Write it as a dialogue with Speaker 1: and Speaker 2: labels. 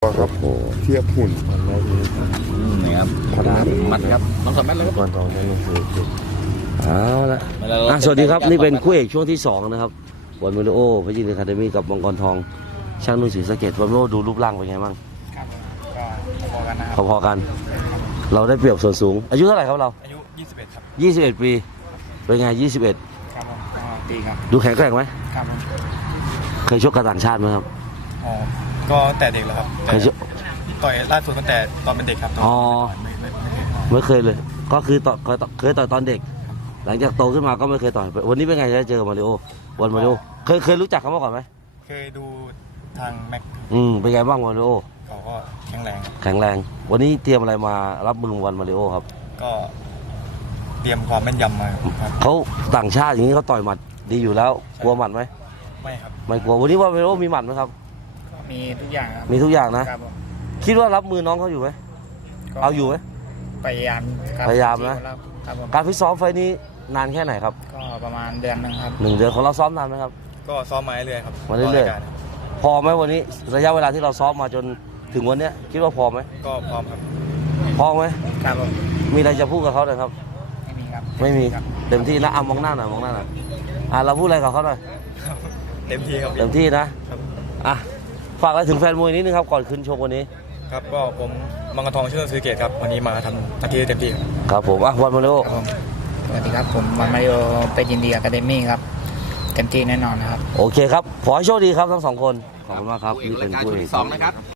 Speaker 1: ครับเทียบหุ่น
Speaker 2: นี่ครับมัดครับน้องสมัดเลยครับก่อนต่อไปลงสู่เอาละสวัสดีครับนี่เป็นคู่เอกช่วงที่2นะครับวันมาริโอพยินอะคาเดมี่กับมังกรทองช่างนุ่นศรีสะเกษวันมาริโอดูรูปร่างเป็นไงบ้าง
Speaker 3: ครับก็พอๆกันนะครับ
Speaker 2: พอๆกันเราได้เปรียบส่วนสูงอายุเท่าไหร่ครับเรา
Speaker 3: อายุ21ครับ
Speaker 2: 21ปีเป็นไง21
Speaker 3: ครับตีครับ
Speaker 2: ดูแข็งแกร่งไหม
Speaker 3: ครับ
Speaker 2: เคยชกกับต่างชาติไหมครับ
Speaker 3: อ๋อก็แต่เด็กแล้วครับ
Speaker 2: เคยชก
Speaker 3: ต่อยล่าสุดตั้งแต่ตอนเป็นเด็กครับ
Speaker 2: อ๋อไม่เคยเลยก็คือเคยต่อยตอนเด็กหลังจากโตขึ้นมาก็ไม่เคยต่อยวันนี้เป็นไงได้เจอมาริโอวันมาริโอเคยรู้จักเขามาก่อนไหม
Speaker 3: เคยดูทางแม็ก
Speaker 2: เป็นไงบ้างมาริโอ
Speaker 3: เขาก็แข็งแ
Speaker 2: รงวันนี้เตรียมอะไรมารับมือวันมาริโอครับ
Speaker 3: ก็เตรียมความแม่นยำมาครับ
Speaker 2: เขาต่างชาติอย่างนี้เขาต่อยหมัดดีอยู่แล้วกลัวหมัดไหม
Speaker 3: ไม่ครับ
Speaker 2: ไม่กลัววันนี้ว่ามาริโอมีหมัดไหมครับ
Speaker 3: มีทุกอย่าง
Speaker 2: มีทุกอย่างนะคิดว่ารับมือน้องเขาอยู่ไหมเอาอยู่ไหม
Speaker 3: พยายามนะ
Speaker 2: การฟิตซ้อมไฟนี้นานแค่ไหนครับ
Speaker 3: ก็ประมาณเดือนนึงครับ
Speaker 2: 1 เดือนของเราซ้อมนานไหมครับ
Speaker 3: ก็ซ้อมมาเรื่อยๆครับ
Speaker 2: มาเรื่อยๆพอไหมวันนี้ระยะเวลาที่เราซ้อมมาจนถึงวันนี้คิดว่าพอไหม
Speaker 3: ก็พร้อมครับ
Speaker 2: พอไหม
Speaker 3: ครับ
Speaker 2: มีอะไรจะพูดกับเขาหน่อยครับ
Speaker 3: ไม่มีครับ
Speaker 2: ไม่มีเต็มที่นะมองหน้าหน่อยเราพูดอะไรกับเขาหน่อย
Speaker 3: เต็มที่ครับ
Speaker 2: เต็มที่นะฝากอะไรถึงแฟนมวยนิดนึงครับก่อนขึ้นชกวันนี้
Speaker 3: ครับก็ผมมังกรทองชื่อศรีสะเกษครับวันนี้มาทำหน้าที่เต็มที่
Speaker 2: ครับผมวันมาริโอ
Speaker 3: สวัสดีครับผมวันมาริโอไปยินดีอะคาเดมี่ครับเต็มที่แน่นอนนะครับ
Speaker 2: โอเคครับขอให้โชคดีครับทั้ง2 คนขอบคุณมากครับนี่เป็นคู่เอก2นะครับ